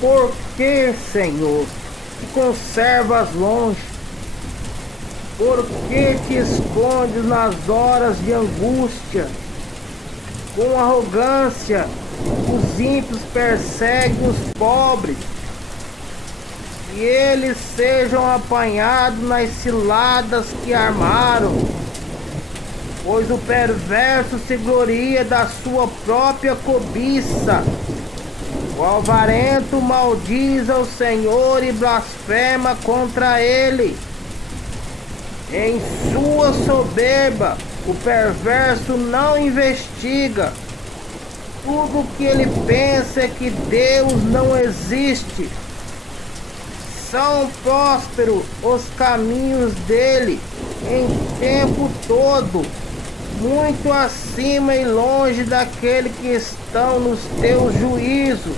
Por que, Senhor, te conservas longe? Por que te escondes nas horas de angústia? Com arrogância, os ímpios perseguem os pobres, e eles sejam apanhados nas ciladas que armaram. Pois o perverso se gloria da sua própria cobiça. O avarento maldiz ao Senhor e blasfema contra ele. Em sua soberba, o perverso não investiga. Tudo o que ele pensa é que Deus não existe. São prósperos os caminhos dele em tempo todo, muito acima e longe daquele que estão nos teus juízos.